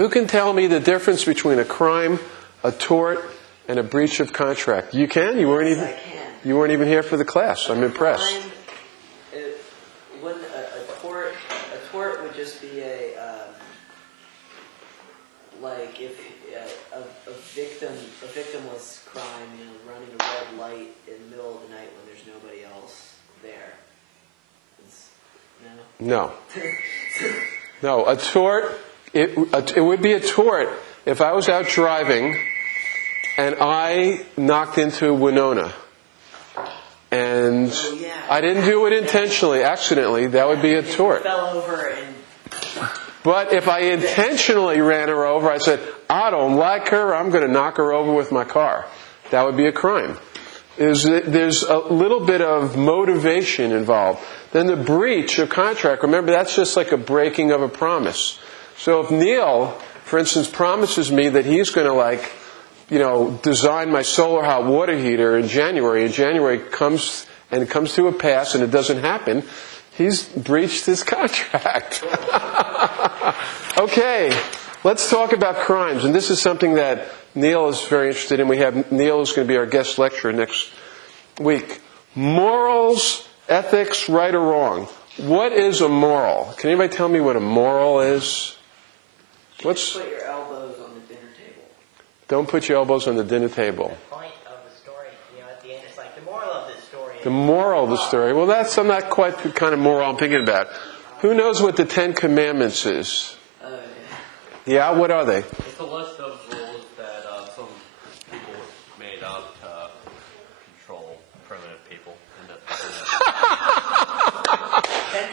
Who can tell me the difference between a crime, a tort, and a breach of contract? You can? You weren't even. Yes, I can. You weren't even here for the class. I'm impressed. Crime, a tort would just be like if a victimless crime, running a red light in the middle of the night when there's nobody else there. No. No, a tort. It would be a tort if I was out driving and I knocked into Winona. And I didn't do it intentionally, accidentally. That would be a tort. Fell over and. But if I intentionally ran her over, I said, I don't like her, I'm going to knock her over with my car. That would be a crime. There's a little bit of motivation involved. Then the breach of contract, remember, that's just like a breaking of a promise. So if Neil, for instance, promises me that he's going to design my solar hot water heater in January, and January comes to a pass and it doesn't happen, he's breached his contract. Okay, let's talk about crimes. And this is something that Neil is very interested in. Neil is going to be our guest lecturer next week. Morals, ethics, right or wrong. What is a moral? Can anybody tell me what a moral is? Put your elbows on the dinner table. Don't put your elbows on the dinner table. The point of the story, at the end, it's like the moral of the story. The moral of the story. Well, I'm not quite the kind of moral I'm thinking about. Who knows what the Ten Commandments is? Yeah, what are they? It's a list of rules that some people made up to control primitive people.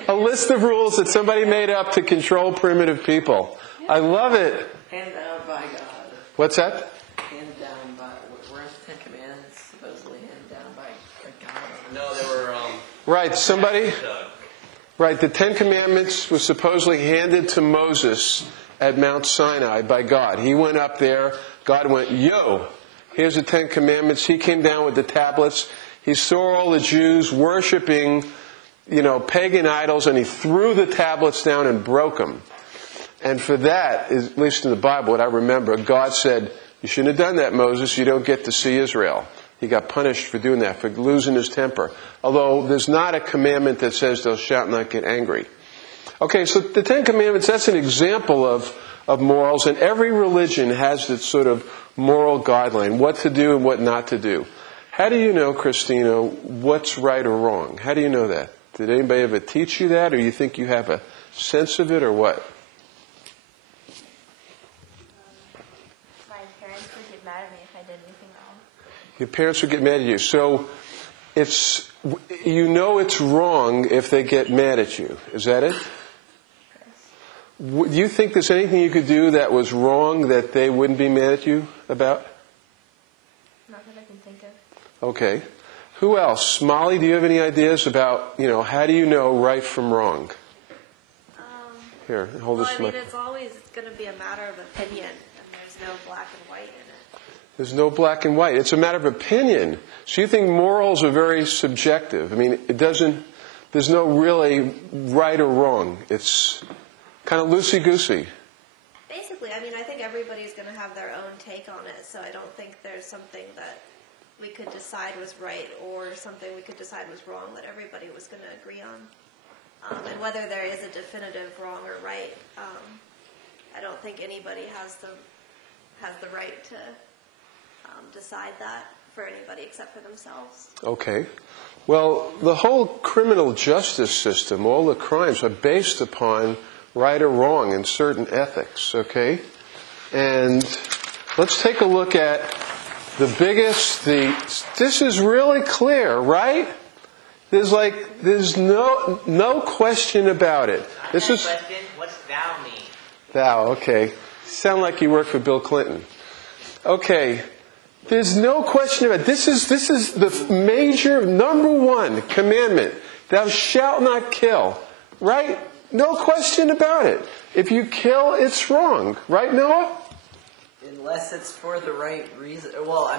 A list of rules that somebody made up to control primitive people. I love it. Handed down by God. What's that? Handed down by, weren't the Ten Commandments supposedly handed down by God? No, they were... Right, somebody... Right, the Ten Commandments was supposedly handed to Moses at Mount Sinai by God. He went up there. God went, yo, here's the Ten Commandments. He came down with the tablets. He saw all the Jews worshiping, pagan idols, and he threw the tablets down and broke them. And for that, at least in the Bible, what I remember, God said, you shouldn't have done that, Moses. You don't get to see Israel. He got punished for doing that, for losing his temper. Although there's not a commandment that says they'll shout and not get angry. Okay, so the Ten Commandments, that's an example of morals, and every religion has its sort of moral guideline, what to do and what not to do. How do you know, Christina, what's right or wrong? How do you know that? Did anybody ever teach you that, or you think you have a sense of it, or what? My parents would get mad at me if I did anything wrong. Your parents would get mad at you. So it's wrong if they get mad at you. Is that it? Do you think there's anything you could do that was wrong that they wouldn't be mad at you about? Not that I can think of. Okay. Who else? Molly, do you have any ideas about, how do you know right from wrong? Here, hold this mic. It's going to be a matter of opinion, and there's no black and white in it. There's no black and white. It's a matter of opinion. So you think morals are very subjective. I mean, there's no really right or wrong. It's kind of loosey-goosey. Basically, I think everybody's going to have their own take on it, so I don't think there's something that we could decide was right or something we could decide was wrong that everybody was going to agree on. And whether there is a definitive wrong or right, I don't think anybody has the right to decide that for anybody except for themselves. Okay. Well, the whole criminal justice system, all the crimes are based upon right or wrong and certain ethics, okay? And let's take a look at the biggest, this is really clear, right? There's no question about it. This is question. What's thou mean? Thou, okay. Sound like you work for Bill Clinton. Okay. There's no question about it. This is the major number one commandment. Thou shalt not kill. Right? No question about it. If you kill, it's wrong. Right, Noah? Unless it's for the right reason. Well,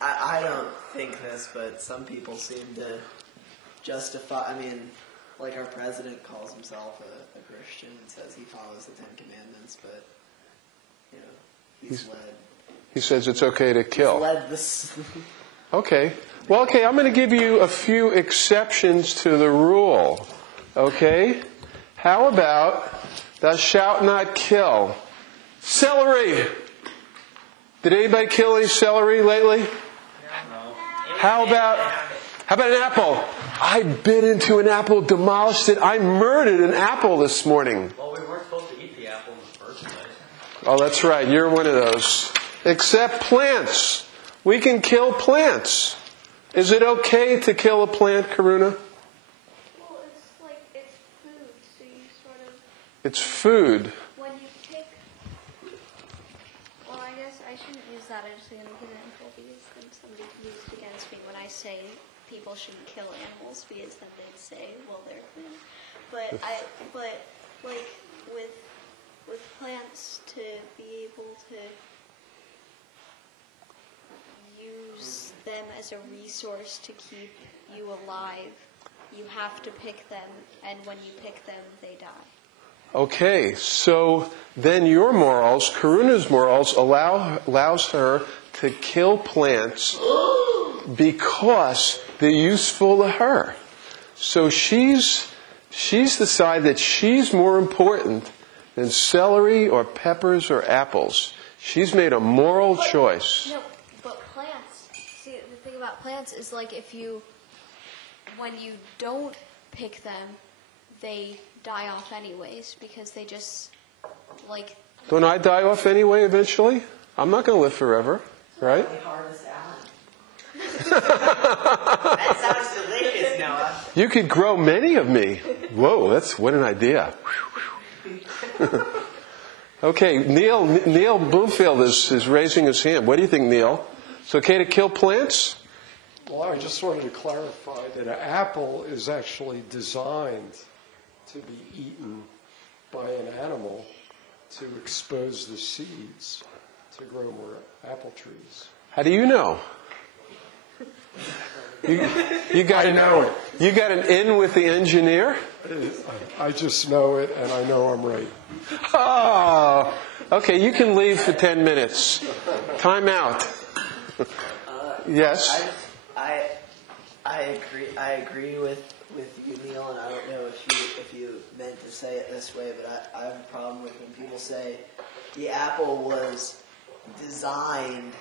I don't think this, but some people seem to justify, like our president calls himself a Christian and says he follows the Ten Commandments, but he's led. He says it's okay to kill. He's led this. Okay. Well, okay, I'm going to give you a few exceptions to the rule. Okay? How about thou shalt not kill? Celery! Did anybody kill any celery lately? No. How about an apple? I bit into an apple, demolished it. I murdered an apple this morning. Well, we weren't supposed to eat the apple in the first place. Oh, that's right. You're one of those. Except plants. We can kill plants. Is it okay to kill a plant, Karuna? Well, it's food, so you sort of, It's food. when you pick, well, I guess I shouldn't use that as an example because then somebody can use it against me when I say people shouldn't kill animals because then they'd say, well, they're food. But like with plants to be able to use them as a resource to keep you alive, you have to pick them, and when you pick them, they die. Okay, so then your morals, Karuna's morals, allows her to kill plants because they're useful to her. So she's decided that she's more important than celery or peppers or apples. She's made a moral choice. No, but plants. See, the thing about plants is like when you don't pick them, they die off anyways because they just like. Don't I die off anyway eventually? I'm not going to live forever, right? Really hard as Alan. That sounds delicious, Noah. You could grow many of me. Whoa, what an idea. Okay, Neil Bloomfield is raising his hand. What do you think, Neil? It's okay to kill plants? Well, I just wanted to clarify that an apple is actually designed to be eaten by an animal to expose the seeds to grow more apple trees. How do you know? You got You got an in with the engineer? I just know it, and I know I'm right. Oh, okay. You can leave for 10 minutes. Time out. Yes. I agree with you, Neil, and I don't know if you meant to say it this way, but I have a problem with when people say the apple was designed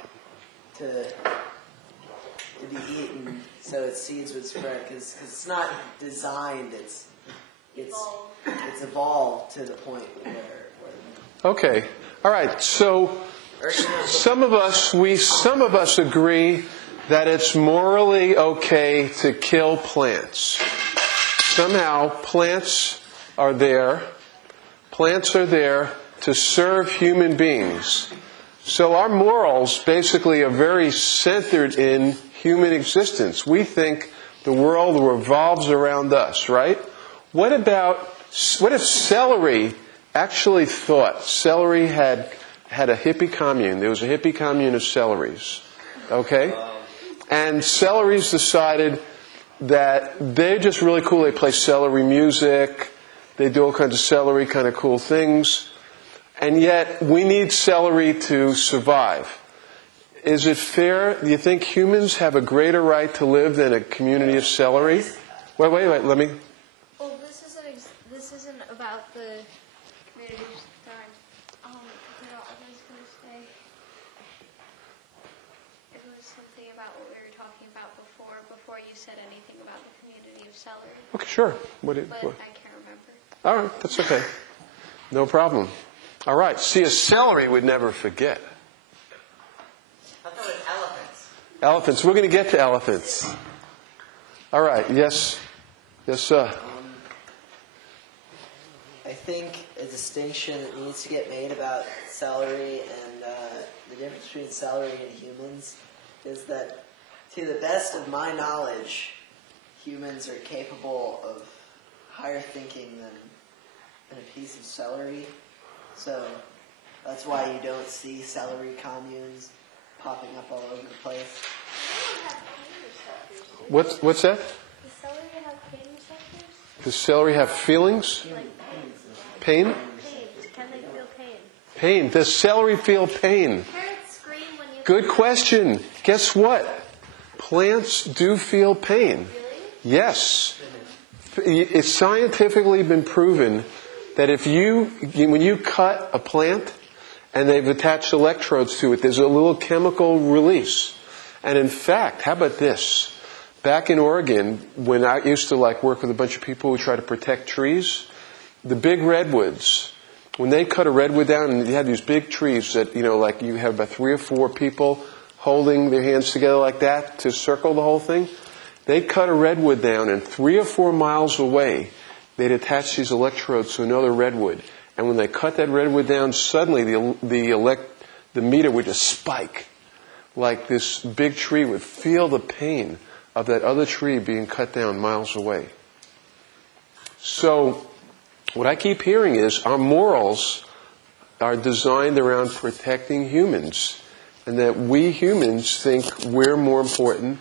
to be eaten so its seeds would spread, because it's not designed, it's evolved to the point where Okay. All right. So some of us agree that it's morally okay to kill plants. Somehow plants are there to serve human beings. So our morals basically are very centered in human existence. We think the world revolves around us, right? What if celery actually thought celery had a hippie commune? There was a hippie commune of celeries. Okay? And celeries decided that they're just really cool. They play celery music. They do all kinds of celery kind of cool things. And yet, we need celery to survive. Is it fair? Do you think humans have a greater right to live than a community of celery? Wait, let me... Well, this isn't about the community. Darn. I was going to say it was something about what we were talking about before you said anything about the community of celery. Okay, sure. But I can't remember. All right, that's okay. No problem. All right. See, a celery would never forget. I thought it was elephants. Elephants. We're going to get to elephants. All right. Yes. Yes, sir. I think a distinction that needs to get made about celery and the difference between celery and humans is that, to the best of my knowledge, humans are capable of higher thinking than a piece of celery. So that's why you don't see celery communes popping up all over the place. What's that? Does celery have pain receptors? Does celery have feelings? Like Pain? pain. Can they feel pain? Pain. Does celery feel pain? Parrots scream when you... Good question. Guess what? Plants do feel pain. Really? Yes. It's scientifically been proven that when you cut a plant and they've attached electrodes to it, there's a little chemical release. And in fact, how about this? Back in Oregon, when I used to work with a bunch of people who try to protect trees, the big redwoods, when they cut a redwood down, and you had these big trees that, you have about 3 or 4 people holding their hands together like that to circle the whole thing, they'd cut a redwood down, and 3 or 4 miles away, they'd attach these electrodes to another redwood. And when they cut that redwood down, suddenly the meter would just spike. Like this big tree would feel the pain of that other tree being cut down miles away. So what I keep hearing is our morals are designed around protecting humans, and that we humans think we're more important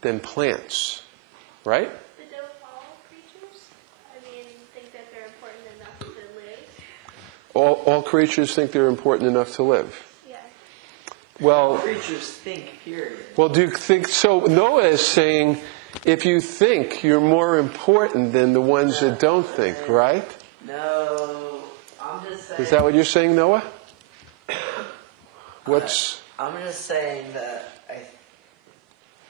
than plants. Right? But don't all creatures, think that they're important enough to live? All creatures think they're important enough to live. Yeah. Well, Creatures think, period. well, do you think so? Noah is saying, if you think, you're more important than the ones that don't think, right? No, I'm just saying... Is that what you're saying, Noah? I'm just saying that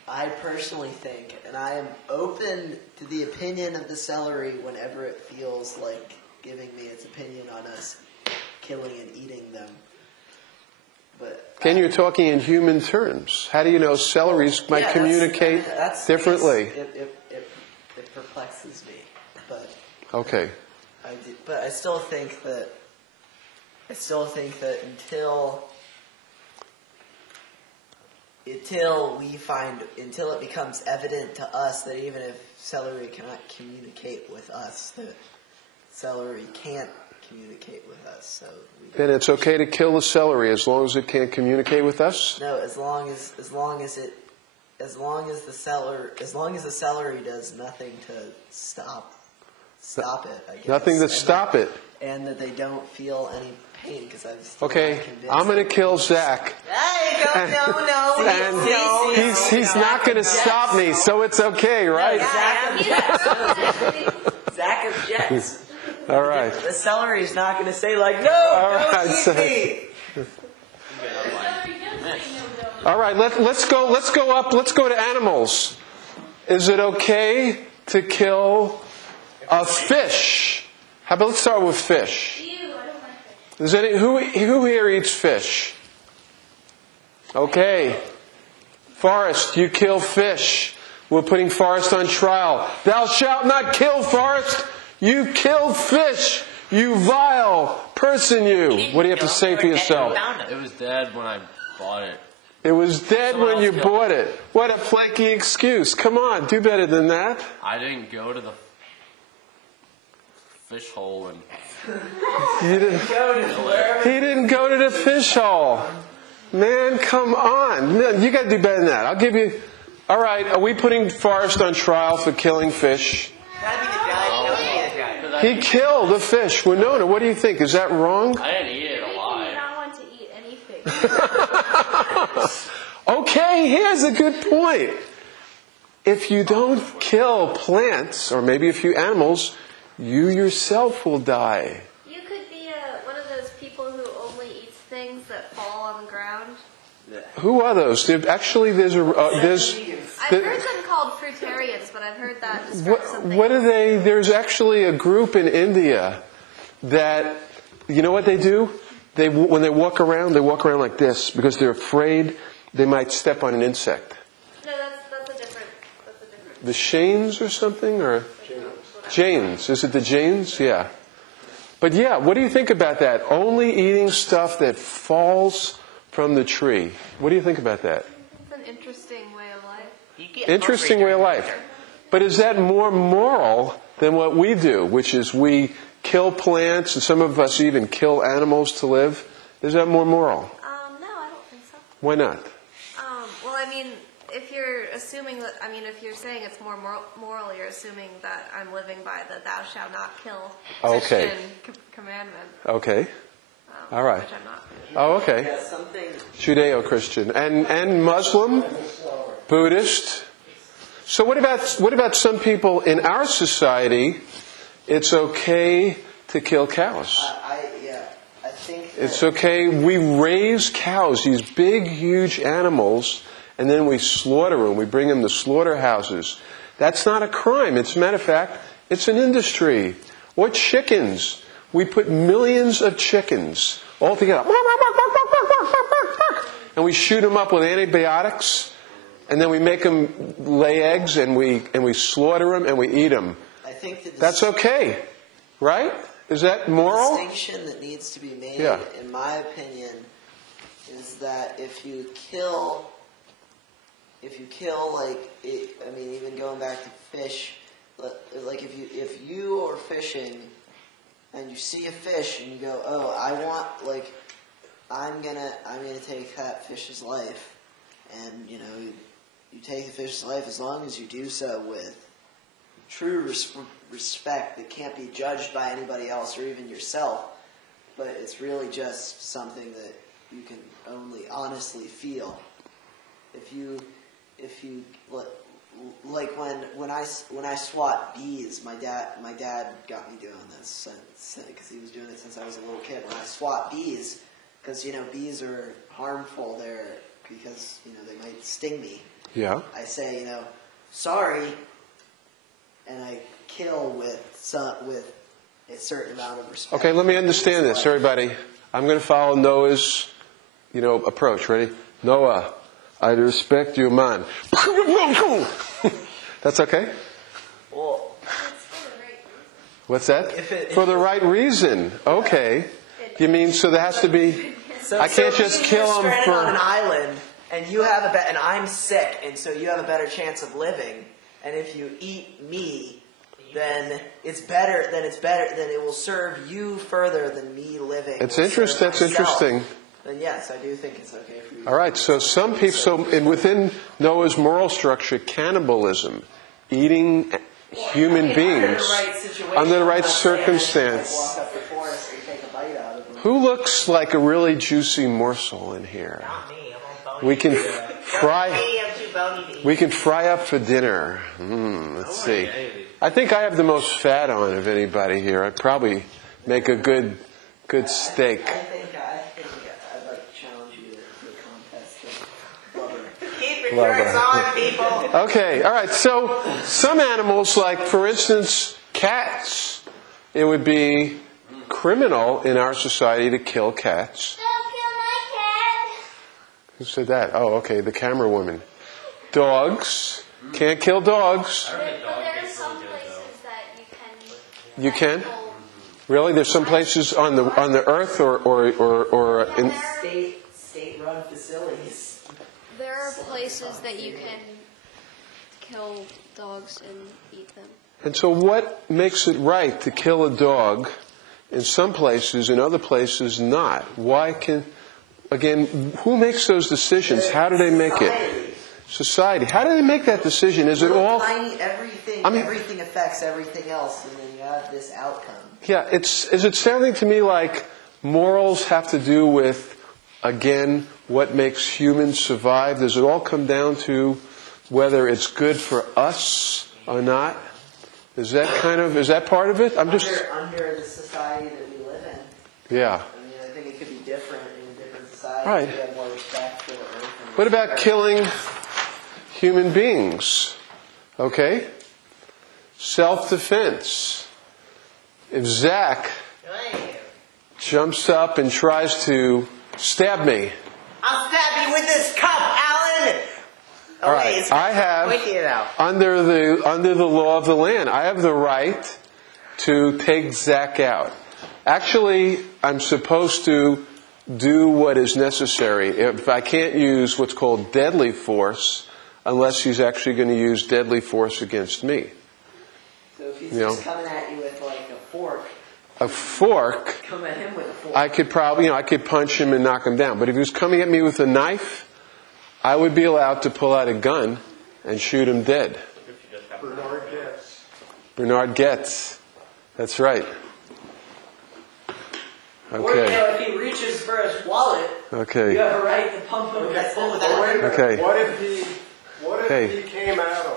I personally think, and I am open to the opinion of the celery whenever it feels like giving me its opinion on us killing and eating them. But Ken, you're talking in human terms. How do you know celeries might communicate differently? It perplexes me, but okay. I still think that until it becomes evident to us that even if celery cannot communicate with us, that celery can't communicate with us. So then it's okay to kill the celery as long as it can't communicate with us? No, as long as the celery does nothing to stop it, I guess. Nothing to stop it. And that they don't feel any pain, because I'm still Okay, not convinced. I'm going to kill Zach. Hey, no. And he's not going to stop me, so it's okay, right? Zach objects. All right. The celery's not going to say no, don't eat me. All right, let's go up. Let's go to animals. Is it okay to kill a fish? How about let's start with fish? Does who here eats fish? Okay. Forrest, you kill fish. We're putting Forrest on trial. Thou shalt not kill, Forrest. You killed fish. You vile person, you. What do you have to say for yourself? It was dead when I bought it. It was dead when you bought it. What a flaky excuse. Come on, do better than that. I didn't go to the fish hole and... He didn't go to the fish hole. Man, come on. Man, you got to do better than that. I'll give you... All right, are we putting Forrest on trial for killing fish? He killed a fish. Winona, what do you think? Is that wrong? I didn't eat it I alive. do not want to eat anything. Okay, here's a good point. If you don't kill plants, or maybe a few animals, you yourself will die. You could be one of those people who only eats things that fall on the ground. Who are those? Actually, there's I've heard them called fruitarians, but I've heard that describe something. What are they? There's actually a group in India that, you know what they do? When they walk around like this because they're afraid they might step on an insect. No, that's a different. The Shanes or something, or Janes? Is it the Janes? Yeah. But yeah, what do you think about that? Only eating stuff that falls from the tree. What do you think about that? It's an interesting way of life. Interesting way of life. But is that more moral than what we do, which is we kill plants and some of us even kill animals to live? Is that more moral? No, I don't think so. Why not? Well, if you're assuming that, if you're saying it's more moral, you're assuming that I'm living by the "thou shalt not kill" Christian commandment. Okay. All right. which I'm not. Oh, okay. Yeah, something. Judeo-Christian and Muslim, Buddhist. So what about some people in our society? It's okay to kill cows. I think It's okay. We raise cows, these big, huge animals, and then we slaughter them. We bring them to slaughterhouses. That's not a crime. As a matter of fact, it's an industry. Or chickens. We put millions of chickens all together. And we shoot them up with antibiotics. And then we make them lay eggs, and we slaughter them, and we eat them. I think That's okay, right? Is that moral? The distinction that needs to be made, Yeah. in my opinion, is that if you kill, even going back to fish, like if you are fishing and you see a fish and you go, oh, I'm gonna take that fish's life, and you take the fish's life as long as you do so with true respect that can't be judged by anybody else or even yourself, but it's really just something that you can only honestly feel. If you like when I swat bees, my dad got me doing this because he was doing it since I was a little kid. When I swat bees, because bees are harmful, because they might sting me. Yeah. I say sorry, and I kill with a certain amount of respect. Okay, let me understand this, everybody. I'm going to follow Noah's, approach. Ready? Noah, I respect your man. That's okay? Well, What's that? For the right reason. Okay. You mean so there has to be? I can't just kill him stranded for on an island, and you have and I'm sick, and so you have a better chance of living. And if you eat me, then it's better. Then it will serve you further than me living. It's will interesting. serve That's myself. interesting. Then yes, I do think it's okay for you. All right. So some people. Within Noah's moral structure, cannibalism, eating human beings under the right circumstance. Walk up the forest and take a bite out of them. Who looks like a really juicy morsel in here? Not me. I'm all bony. We can fry. I'm too bony to eat. We can fry up for dinner. Let's see. I think I have the most fat on of anybody here. I'd probably make a good steak. I think I'd like to challenge you to a contest of blubber. Keep your shirts on, people. Okay, all right. So some animals, like for instance cats, it would be criminal in our society to kill cats. Don't kill my cat. Who said that? Oh, okay, the camera woman. Dogs. Can't kill dogs. But there are some places that You can? Really? There's some places on the earth or in. State-run facilities. There are places that you can kill dogs and eat them. And so what makes it right to kill a dog in some places, in other places not? Why who makes those decisions? How do they make it? Society. How do they make that decision? Is it all... Everything affects everything else, and then you have this outcome. Yeah, is it sounding to me like morals have to do with, again, what makes humans survive? Does it all come down to whether it's good for us or not? Is that part of it? Under the society that we live in. Yeah. I think it could be different in a different society. Right. We have more respect for the earth. What about killing human beings? Okay? Self-defense. If Zach jumps up and tries to stab me. I'll stab you with this cup, Alan. All right. I have, under the law of the land, I have the right to take Zach out. Actually, I'm supposed to do what is necessary. If I can't use what's called deadly force, unless he's actually going to use deadly force against me. So if he's just coming at you with like a fork, come at him with a fork. I could probably, I could punch him and knock him down. But if he was coming at me with a knife, I would be allowed to pull out a gun and shoot him dead. Bernard Getz. That's right. Or, Okay. if he reaches for his wallet, Okay. you have a right to pump him with that. Okay. What if Hey. he came at him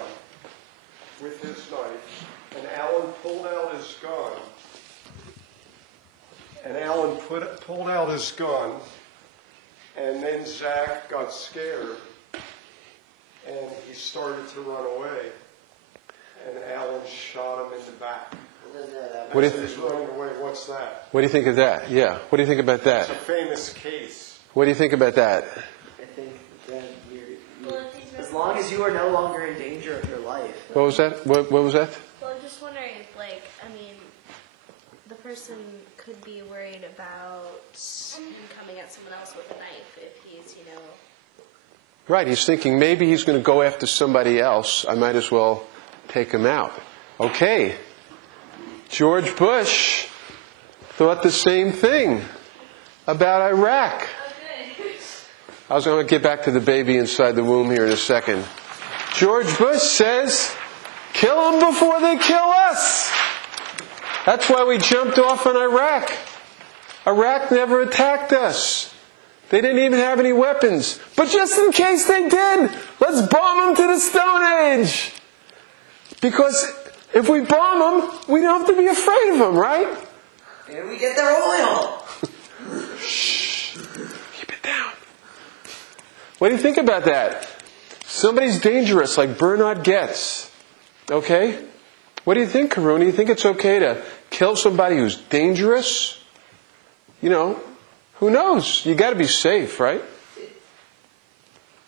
with his knife, and Alan pulled out his gun, pulled out his gun, and then Zach got scared, and he started to run away, and Alan shot him in the back. What do As you- he's running away, what's that? What do you think of that? Yeah. What do you think about that? It's a famous case. What do you think about that? I think that as long as you are no longer in danger of your life. What was that? What was that? Well, I'm just wondering if, the person could be worried about coming at someone else with a knife if he's, Right. He's thinking maybe he's going to go after somebody else. I might as well take him out. Okay. George Bush thought the same thing about Iraq. I was going to get back to the baby inside the womb here in a second. George Bush says, kill them before they kill us. That's why we jumped off on Iraq. Iraq never attacked us. They didn't even have any weapons. But just in case they did, let's bomb them to the Stone Age. Because if we bomb them, we don't have to be afraid of them, right? And we get their oil. Shh. Keep it down. What do you think about that? Somebody's dangerous, like Bernard Goetz. Okay? What do you think, Karuna? You think it's okay to kill somebody who's dangerous? Who knows? You got to be safe, right?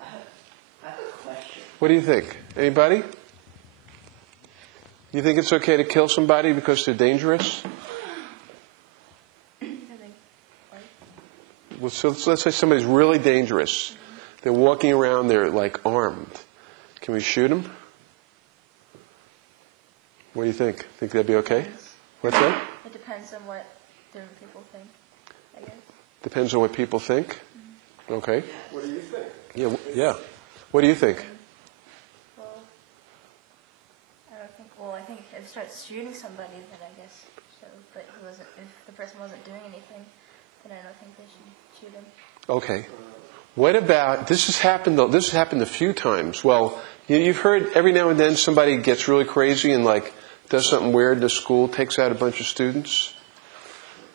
I have a question. What do you think? Anybody? You think it's okay to kill somebody because they're dangerous? Well, so let's say somebody's really dangerous. They're walking around, they're like armed. Can we shoot them? What do you think? Think that'd be okay? What's that? It depends on what different people think, I guess. Depends on what people think. Okay. What do you think? Yeah. What do you think? Well, I think if it starts shooting somebody, then I guess so. But if the person wasn't doing anything, then I don't think they should shoot him. Okay. What about, this has happened a few times. Well, you've heard every now and then somebody gets really crazy and does something weird in the school, takes out a bunch of students.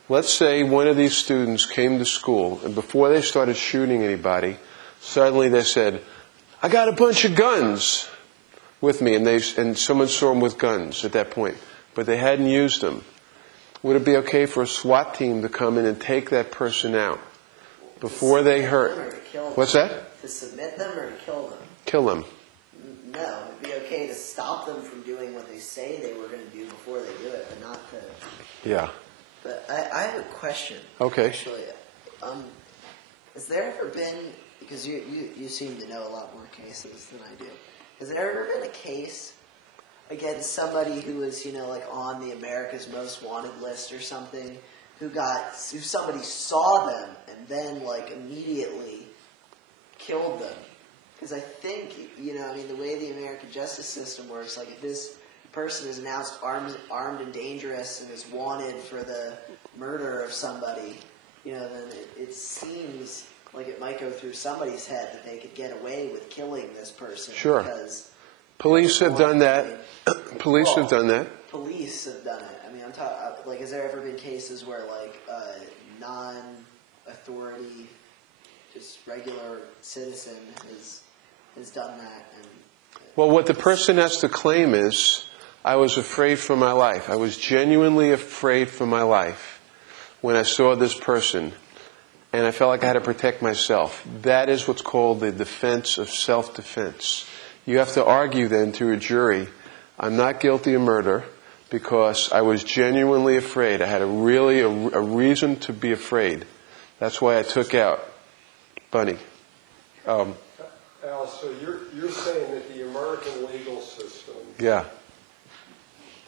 Let's say one of these students came to school, and before they started shooting anybody, suddenly they said, I got a bunch of guns with me, and someone saw them with guns at that point, but they hadn't used them. Would it be okay for a SWAT team to come in and take that person out before they hurt? What's that? To submit them or to kill them? Kill them. No, it'd be okay to stop them from doing what they say they were going to do before they do it, but not to... Yeah. But I have a question. Okay. Actually, has there ever been, because you seem to know a lot more cases than I do, has there ever been a case against somebody who was, on the America's Most Wanted list or something, who somebody saw them and then, immediately killed them? Because I think, the way the American justice system works, if this person is announced armed and dangerous and is wanted for the murder of somebody, then it seems like it might go through somebody's head that they could get away with killing this person. Sure. Because Police have done that. Police have done that. Police have done it. I'm talking, has there ever been cases where, non-authority, just regular citizen has done that? Well, what the person has to claim is, I was afraid for my life. I was genuinely afraid for my life when I saw this person, and I felt like I had to protect myself. That is what's called the defense of self-defense. You have to argue then to a jury, I'm not guilty of murder because I was genuinely afraid. I had a reason to be afraid. That's why I took out Bunny. Al, so you're saying that the American legal system Yeah.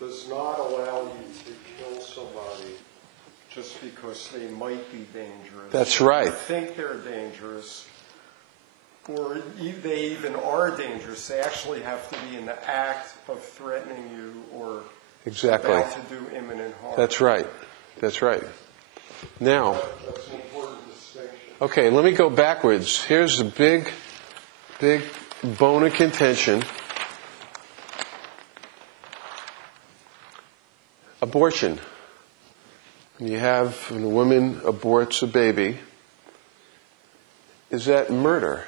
does not allow you to kill somebody just because they might be dangerous. That's right. You think they're dangerous, or they even are dangerous. They actually have to be in the act of threatening you or Exactly. about to do imminent harm. That's right. That's right. Now, That's an important distinction. okay, let me go backwards. Here's the big bone of contention. Abortion. When a woman aborts a baby, is that murder?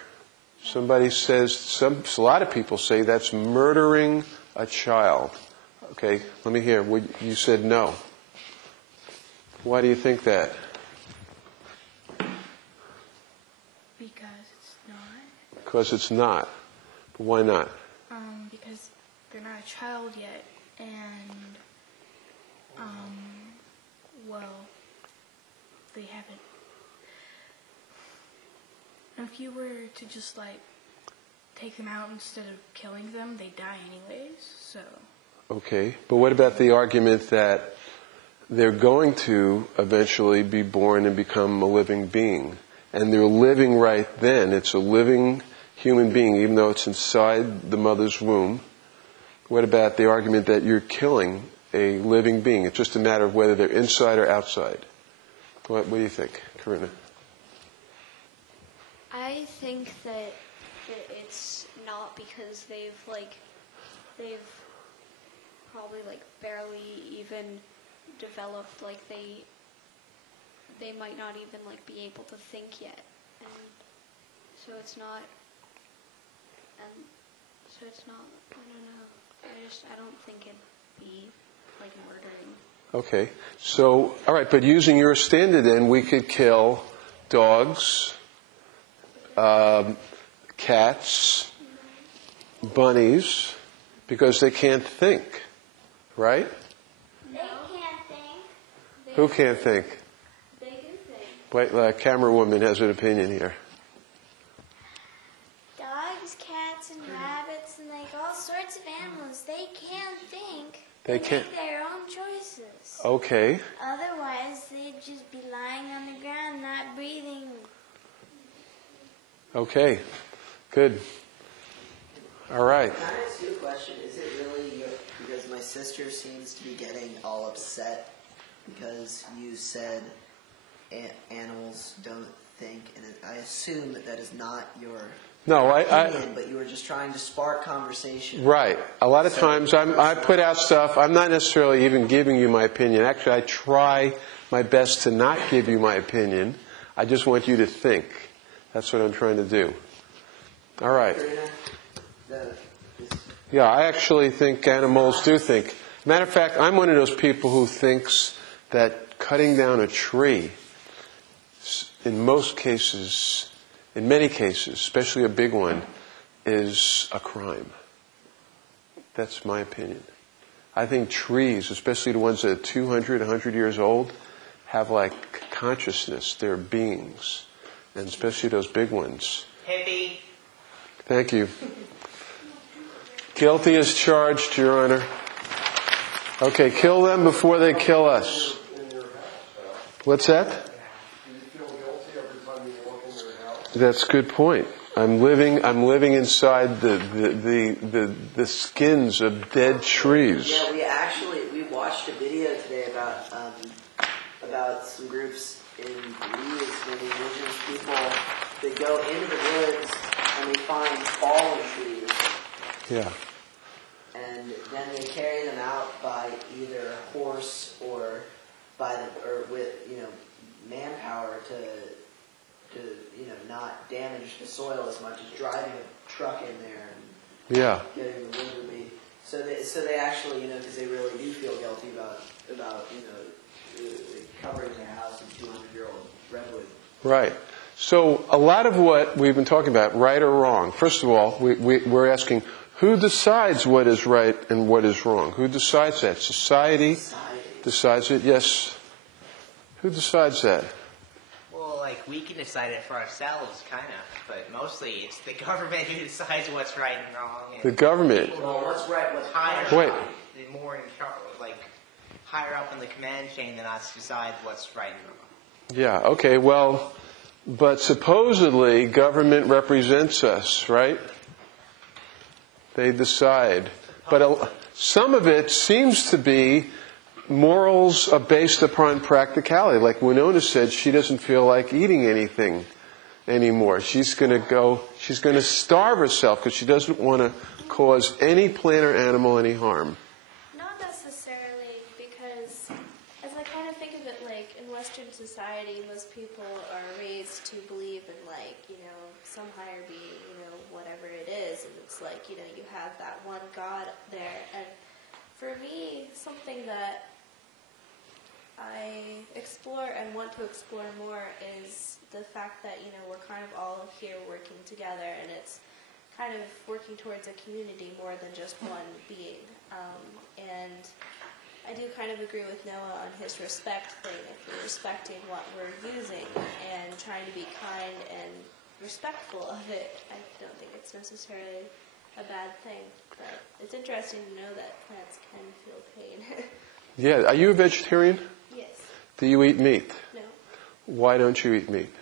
Somebody says, a lot of people say that's murdering a child. Okay, let me hear. You said no. Why do you think that? Because it's not. Because it's not. But why not? Because they're not a child yet, and well, they haven't. If you were to just like take them out instead of killing them, they die anyways. So. Okay, but what about the argument that they're going to eventually be born and become a living being, and they're living right then? It's a living human being, even though it's inside the mother's womb. What about the argument that you're killing a living being? It's just a matter of whether they're inside or outside. What do you think, Karina? I think that it's not, because they've probably barely even developed, they might not even be able to think yet, and so it's not, I don't know, I don't think it'd be murdering. Okay, so, all right, but using your standard then, we could kill dogs, cats, bunnies, because they can't think, right? They can't think. Who can't think? They do think. Wait, the camera woman has an opinion here. Dogs, cats, and rabbits, and all sorts of animals, they can't think. They can't. Make their own choices. Okay. Otherwise, they'd just be lying on the ground, not breathing. Okay. Good. All right. Can I ask you a question? Is it really because my sister seems to be getting all upset because you said animals don't think, and I assume that is not your opinion, but you were just trying to spark conversation. Right. A lot of times I put out stuff, I'm not necessarily even giving you my opinion. Actually, I try my best to not give you my opinion. I just want you to think. That's what I'm trying to do. All right. Yeah, I actually think animals do think. Matter of fact, I'm one of those people who thinks that cutting down a tree, in many cases, especially a big one, is a crime. That's my opinion. I think trees, especially the ones that are 200, 100 years old, have consciousness. They're beings. And especially those big ones. Hippie. Thank you. Guilty as charged, Your Honor. Okay, kill them before they kill us. What's that? Do you feel guilty every time you walk in your house? That's a good point. I'm living inside the skins of dead trees. Yeah, we watched a video today about some groups in Leeds, when the indigenous people, they go into the woods and they find fallen trees. Yeah. And then they carry them out by either horse or with manpower to not damage the soil as much as driving a truck in there and getting the wood to be. So they actually, because they really do feel guilty about covering their house in 200-year-old redwood. Right. So a lot of what we've been talking about, right or wrong, first of all, we're asking, who decides what is right and what is wrong? Who decides that? Society decides it? Yes. Who decides that? Well, we can decide it for ourselves, kind of, but mostly it's the government who decides what's right and wrong. And The government. Well, what's right, what's higher Wait. up, more in charge, higher up in the command chain than us decide what's right and wrong. Yeah, okay, well, but supposedly government represents us, right? They decide. But some of it seems to be morals are based upon practicality. Like Winona said, she doesn't feel like eating anything anymore. She's going to starve herself because she doesn't want to cause any plant or animal any harm. Not necessarily, because as I kind of think of it, like in Western society, most people are raised to believe in, like, some higher being, whatever it is, and it's like, you have that one God there. And for me, something that I explore and want to explore more is the fact that, we're kind of all here working together, and it's kind of working towards a community more than just one being. And I do kind of agree with Noah on his respect thing. If we're respecting what we're using and trying to be kind and respectful of it, I don't think it's necessarily a bad thing. But it's interesting to know that plants can feel pain. Yeah. Are you a vegetarian? Yes. Do you eat meat? No. Why don't you eat meat?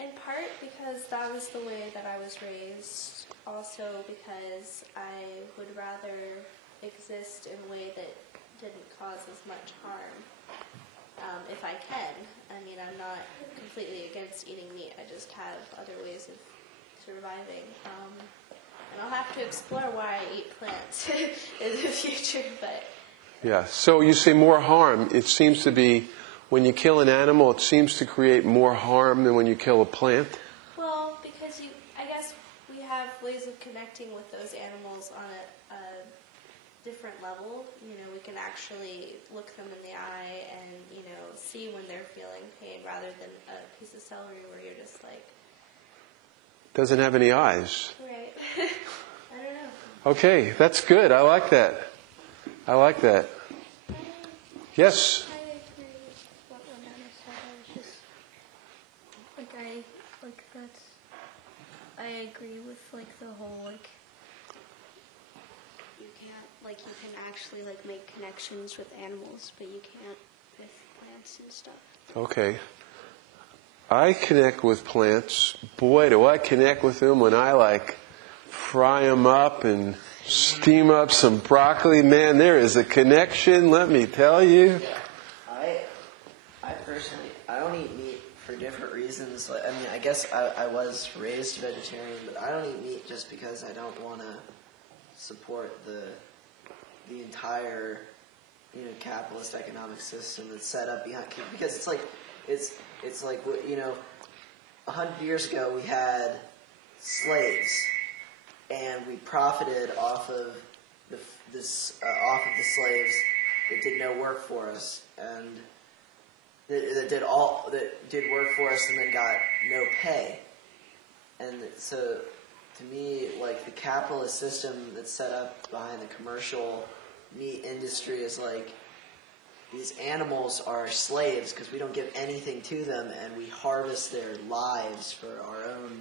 In part because that was the way that I was raised. Also because I would rather exist in a way that didn't cause as much harm. If I can. I mean, I'm not completely against eating meat. I just have other ways of surviving. And I'll have to explore why I eat plants in the future. But Yeah. So you say more harm. It seems to be when you kill an animal, it seems to create more harm than when you kill a plant. well, because I guess we have ways of connecting with those animals on a different level. We can actually look them in the eye and, see when they're feeling pain rather than a piece of celery where you're just like... Doesn't have any eyes. Right. I don't know. Okay, that's good. I like that. Yes? I agree with what Winona said. I was just I agree with the whole You can actually make connections with animals, but you can't with plants and stuff. Okay. I connect with plants. Boy, do I connect with them when I fry them up and steam up some broccoli. Man, there is a connection, let me tell you. I personally, I don't eat meat for different reasons. I guess I was raised vegetarian, but I don't eat meat just because I don't want to support the entire capitalist economic system that's set up behind, because it's like 100 years ago we had slaves and we profited off of the slaves that did no work for us and that did work for us and then got no pay. And so to me, the capitalist system that's set up behind the commercial meat industry is these animals are slaves because we don't give anything to them and we harvest their lives for our own,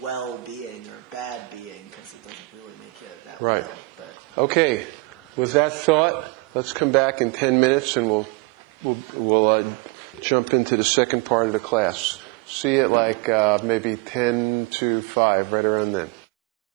well-being or bad being, because it doesn't really make it that Right. well. But. Okay. With that thought, let's come back in 10 minutes and we'll jump into the second part of the class. See you at maybe 10 to 5, right around then.